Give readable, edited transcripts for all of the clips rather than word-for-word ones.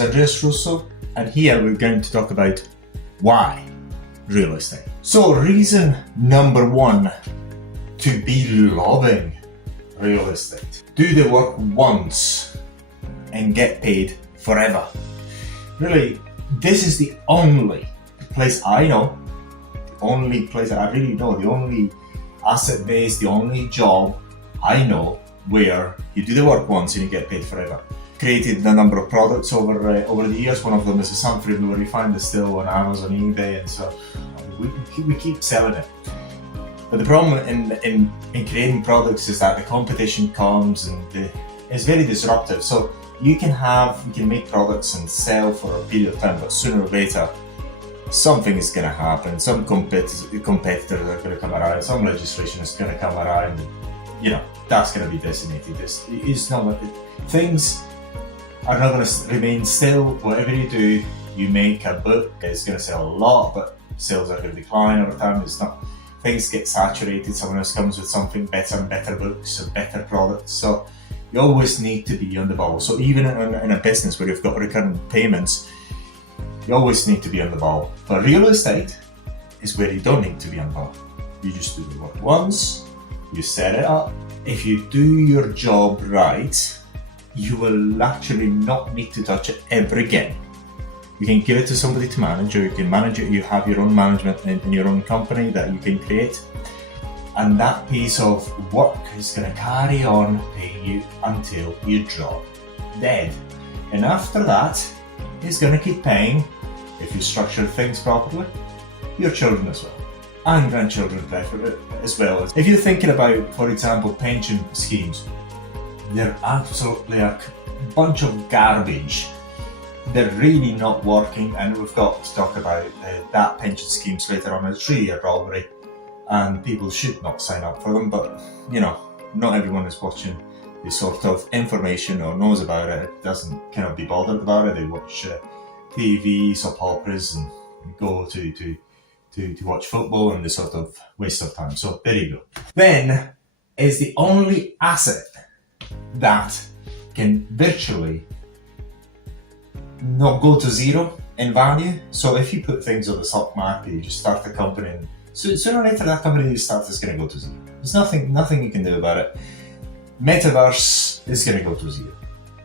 is Andreas Russo, and here we're going to talk about why real estate. So reason number one to be loving real estate. Do the work once and get paid forever. Really, this is the only place I know, the only place I really know, the only asset base, the only job I know where you do the work once and you get paid forever. Created a number of products over the years. One of them is a sunflower where you find it still on Amazon, eBay, and so we keep selling it. But the problem in creating products is that the competition comes and it's very disruptive. So you can make products and sell for a period of time, but sooner or later something is going to happen. Some competitors are going to come around, some legislation is going to come around, and, that's going to be designated. Things are not going to remain still. Whatever you do, you make a book, it's going to sell a lot, but sales are going to decline over time. Things get saturated, someone else comes with something better and better books and better products. So you always need to be on the ball. So even in a business where you've got recurrent payments, you always need to be on the ball. But real estate is where you don't need to be on the ball. You just do the work once, you set it up. If you do your job right, you will actually not need to touch it ever again. You can give it to somebody to manage, or you can manage it. You have your own management in your own company that you can create. And that piece of work is going to carry on paying you until you drop dead. And after that, it's going to keep paying, if you structure things properly, your children as well. And grandchildren as well. If you're thinking about, for example, pension schemes, they're absolutely a bunch of garbage. They're really not working, and we've got to talk about that pension schemes later on. It's really a robbery, and people should not sign up for them, but not everyone is watching this sort of information or knows about it. Cannot be bothered about it. They watch TV, soap operas, and go to watch football, and this sort of waste of time. So there you go. Then is the only asset that can virtually not go to zero in value. So if you put things on the stock market, you just start a company, and sooner or later that company you start is going to go to zero. There's nothing you can do about it. Metaverse is going to go to zero.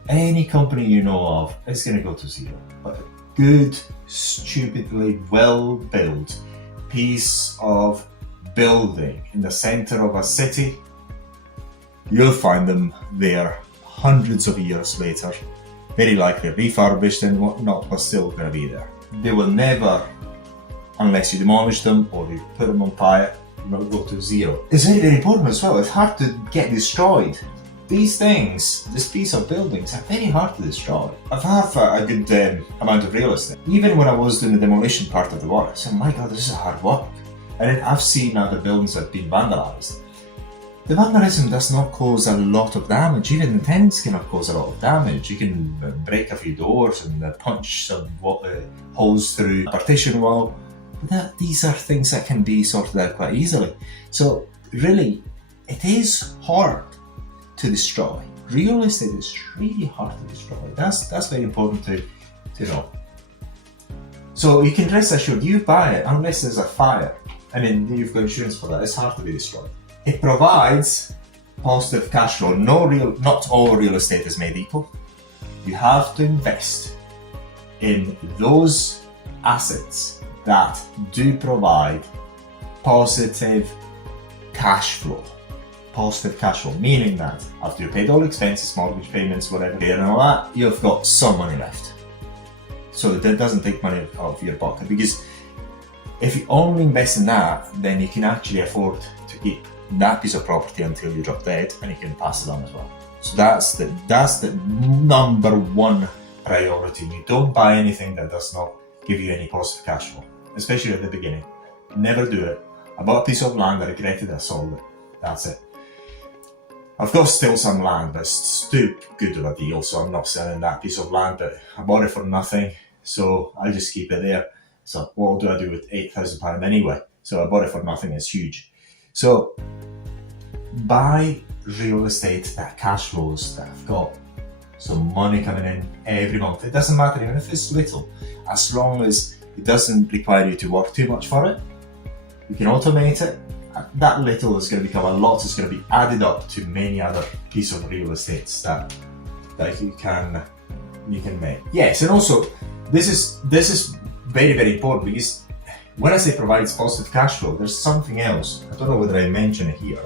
Any company you know of is going to go to zero. But a good, stupidly well-built piece of building in the center of a city, you'll find them there hundreds of years later, very likely refurbished and whatnot, but still going to be there. They will never, unless you demolish them or you put them on fire, will go to zero. It's very, very important as well. It's hard to get destroyed. These things, this piece of buildings, are very hard to destroy. I've had a good amount of real estate. Even when I was doing the demolition part of the work, I said, my God, this is hard work. And then I've seen other buildings that have been vandalized. The vandalism does not cause a lot of damage. Even the tenants cannot cause a lot of damage. You can break a few doors and punch some holes through a partition wall. But these are things that can be sorted out quite easily. So really, it is hard to destroy. Real estate is really hard to destroy. That's very important to know. So you can rest assured, you buy it unless there's a fire. I mean, you've got insurance for that. It's hard to be destroyed. It provides positive cash flow. Not all real estate is made equal. You have to invest in those assets that do provide positive cash flow. Positive cash flow, meaning that after you paid all expenses, mortgage payments, whatever, and all that, you've got some money left. So that doesn't take money out of your pocket, because if you only invest in that, then you can actually afford to keep that piece of property until you drop dead, and you can pass it on as well. So that's the number one priority. You don't buy anything that does not give you any positive cash flow, especially at the beginning. Never do it. I bought a piece of land, I regretted it, I sold it. That's it. I've got still some land, but it's too good of a deal, so I'm not selling that piece of land, but I bought it for nothing, so I just keep it there. So what do I do with £8,000 anyway? So I bought it for nothing, it's huge. So buy real estate that cash flows, that have got So money coming in every month. It doesn't matter even if it's little, as long as it doesn't require you to work too much for it. You can automate it. That little is going to become a lot. It's going to be added up to many other pieces of real estate that you can make. Yes, and also this is very, very important, because when I say provides positive cash flow, there's something else. I don't know whether I mention it here.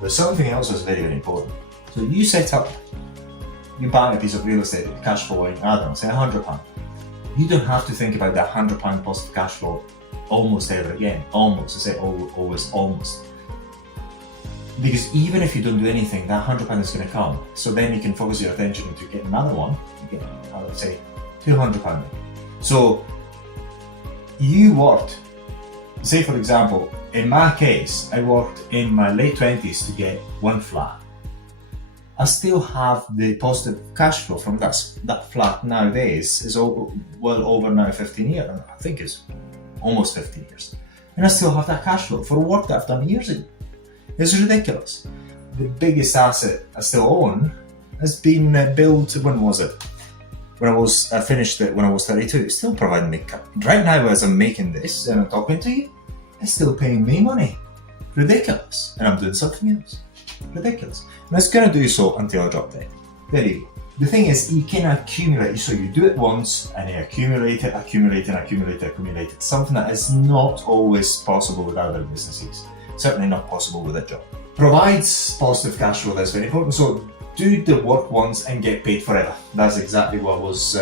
There's something else that's very, very important. So you buy a piece of real estate with cash flowing, I don't know, say £100. You don't have to think about that £100 positive cash flow almost ever again. Almost, I say always almost. Because even if you don't do anything, that £100 is going to come. So then you can focus your attention into getting another one. You get, I would say, £200. So you worked, say for example, in my case, I worked in my late 20s to get one flat. I still have the positive cash flow from that flat nowadays. Is well over now 15 years. I think it's almost 15 years. And I still have that cash flow for work that I've done years ago. It's ridiculous. The biggest asset I still own has been built, when was it? I finished it when I was 32. It's still providing me, right now as I'm making this and I'm talking to you, it's still paying me money. Ridiculous. And I'm doing something else. Ridiculous. And it's going to do so until I drop dead. There you go. The thing is, you can accumulate, so you do it once and you accumulate it. Something that is not always possible with other businesses. Certainly not possible with a job. Provides positive cash flow, that's very important. So do the work once and get paid forever. That's exactly what I was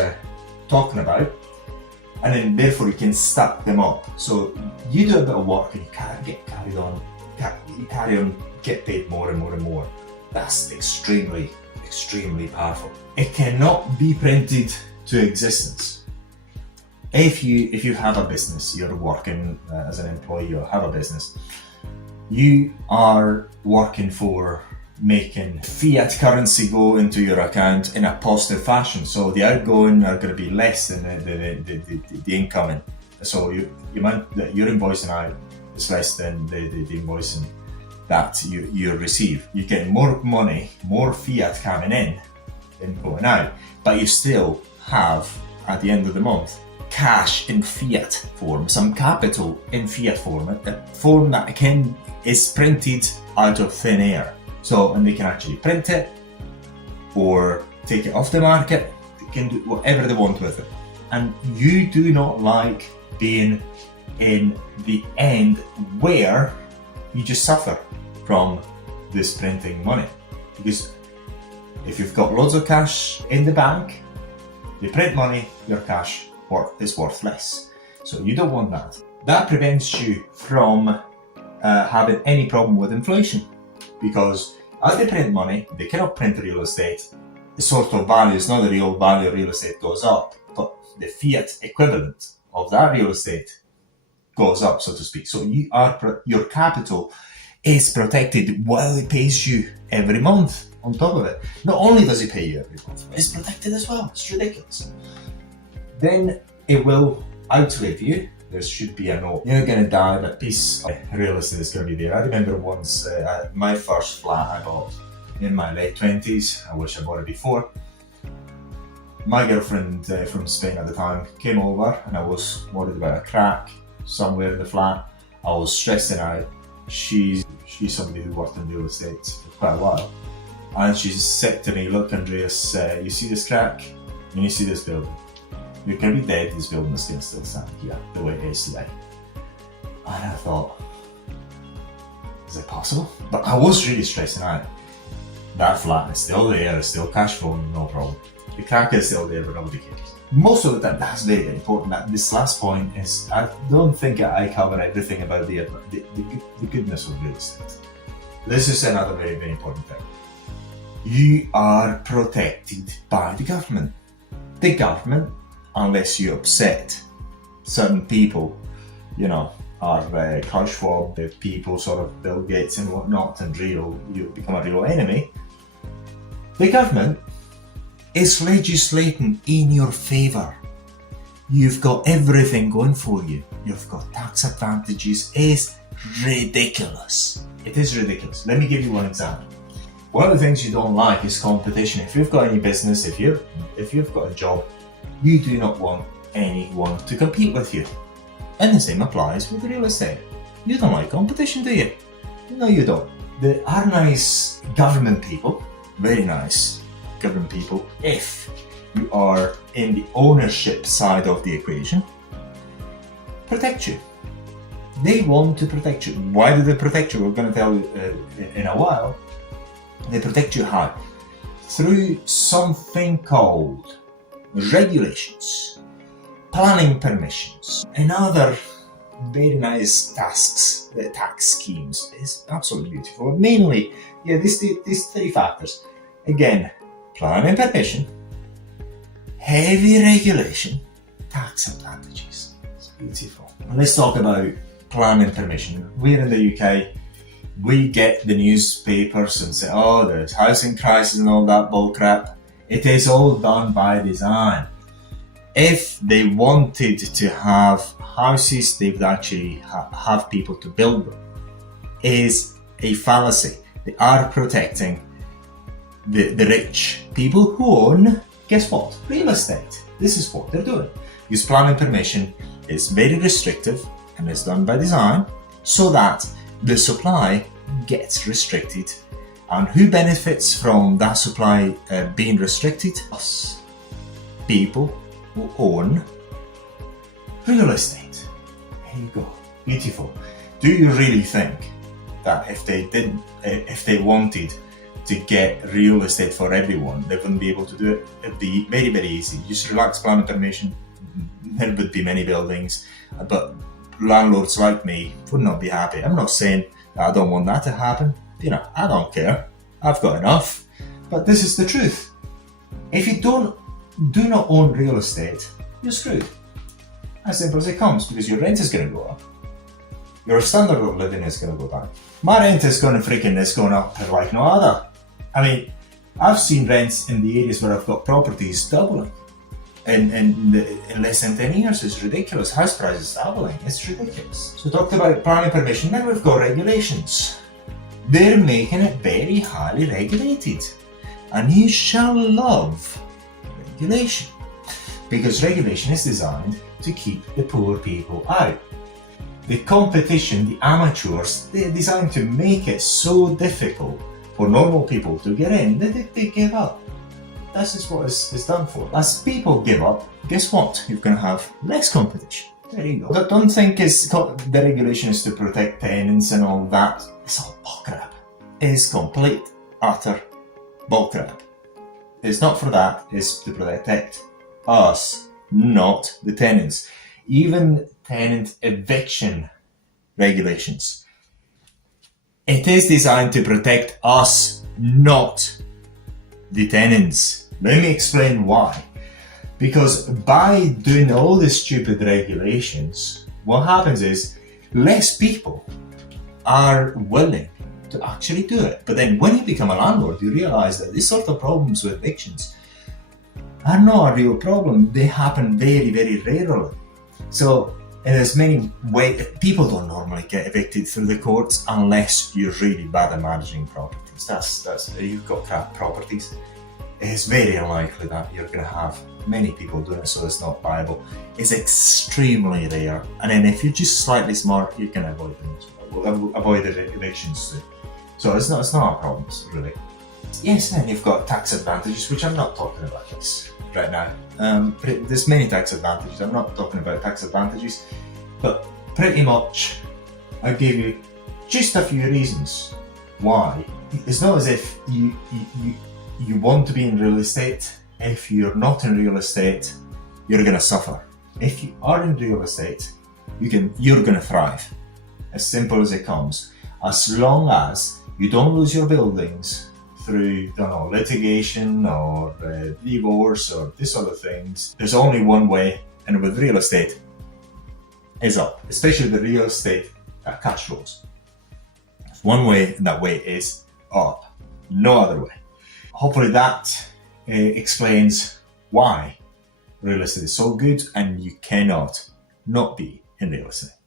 talking about. And then therefore you can stack them up. So you do a bit of work and you carry on, get paid more and more and more. That's extremely, extremely powerful. It cannot be printed to existence. If you have a business, you're working as an employee or have a business, you are working for making fiat currency go into your account in a positive fashion. So the outgoing are going to be less than the incoming. So your invoicing out is less than the invoicing that you receive. You get more money, more fiat coming in than going out, but you still have, at the end of the month, cash in fiat form, some capital in fiat form, a form that is printed out of thin air. So, and they can actually print it or take it off the market. They can do whatever they want with it. And you do not like being in the end where you just suffer from this printing money. Because if you've got loads of cash in the bank, you print money, your cash is worth less. So you don't want that. That prevents you from having any problem with inflation. Because as they print money, they cannot print real estate. The sort of value is not the real value of real estate goes up, but the fiat equivalent of that real estate goes up, so to speak. So your capital is protected while it pays you every month on top of it. Not only does it pay you every month, but it's protected as well. It's ridiculous. Then it will outlive you. There should be a note. You're going to die, that piece of real estate is going to be there. I remember once, my first flat I bought in my late 20s. I wish I bought it before. My girlfriend from Spain at the time came over and I was worried about a crack somewhere in the flat. I was stressing out. She's somebody who worked in real estate for quite a while. And she said to me, "Look, Andreas, you see this crack and you see this building. You're going to be dead, this building is going to still stand here the way it is today." And I thought, is it possible? But I was really stressing out. That flat is still there, it's still cash flowing, no problem. The crack is still there, but nobody cares. Most of the time, that's very, very important. That this last point is, I don't think I cover everything about the goodness of real estate. This is another very, very important thing. You are protected by the government. The government, unless you upset certain people, are Klaus Schwab, the people, sort of Bill Gates and whatnot, and you become a real enemy. The government is legislating in your favour. You've got everything going for you. You've got tax advantages. It's ridiculous. It is ridiculous. Let me give you one example. One of the things you don't like is competition. If you've got any business, if you've got a job, you do not want anyone to compete with you. And the same applies with real estate. You don't like competition, do you? No, you don't. There are nice government people, very nice government people, if you are in the ownership side of the equation, protect you. They want to protect you. Why do they protect you? We're going to tell you in a while. They protect you how? Through something called regulations, planning permissions, and other very nice tax schemes. It's absolutely beautiful. Mainly, these three factors. Again, planning permission, heavy regulation, tax advantages. It's beautiful. And let's talk about planning permission. We're in the UK. We get the newspapers and say, oh, there's housing crisis and all that bullcrap. It is all done by design. If they wanted to have houses, they would actually have people to build them. It is a fallacy. They are protecting the rich people who own, guess what? Real estate. This is what they're doing. Because planning permission is very restrictive and is done by design so that the supply gets restricted. And who benefits from that supply being restricted? Us. People who own real estate. There you go. Beautiful. Do you really think that if they wanted to get real estate for everyone, they wouldn't be able to do it? It'd be very, very easy. Just relax planning permission. There would be many buildings, but landlords like me would not be happy. I'm not saying that I don't want that to happen. I don't care. I've got enough. But this is the truth. If you do not own real estate, you're screwed. As simple as it comes, because your rent is going to go up. Your standard of living is going to go down. My rent is going up like no other. I mean, I've seen rents in the areas where I've got properties doubling. In less than 10 years. It's ridiculous. House prices doubling. It's ridiculous. So talked about planning permission, then we've got regulations. They're making it very highly regulated. And you shall love regulation. Because regulation is designed to keep the poor people out. The competition, the amateurs, they're designed to make it so difficult for normal people to get in that they give up. This is what it's done for. As people give up, guess what? You're going to have less competition. There you go. Don't think the regulation is to protect tenants and all that. It's all bullcrap. It's complete, utter bullcrap. It's not for that. It's to protect us, not the tenants. Even tenant eviction regulations. It is designed to protect us, not the tenants. Let me explain why. Because by doing all these stupid regulations, what happens is less people are willing to actually do it. But then when you become a landlord, you realize that these sort of problems with evictions are not a real problem. They happen very, very rarely. So there's many ways. People don't normally get evicted through the courts unless you're really bad at managing properties. That's you've got crap properties. It's very unlikely that you're going to have many people doing it, so it's not viable. It's extremely rare. And then if you're just slightly smart, you can avoid them. Avoid evictions too. So it's not a problem, really. Yes, then you've got tax advantages, which I'm not talking about this right now. There's many tax advantages. I'm not talking about tax advantages, but pretty much I gave you just a few reasons why. It's not as if you want to be in real estate. If you're not in real estate, you're going to suffer. If you are in real estate, you're going to thrive. As simple as it comes. As long as you don't lose your buildings through, litigation or divorce or these other things. There's only one way, and with real estate, is up. Especially the real estate cash flows. There's one way, and that way is up. No other way. Hopefully that explains why real estate is so good and you cannot not be in real estate.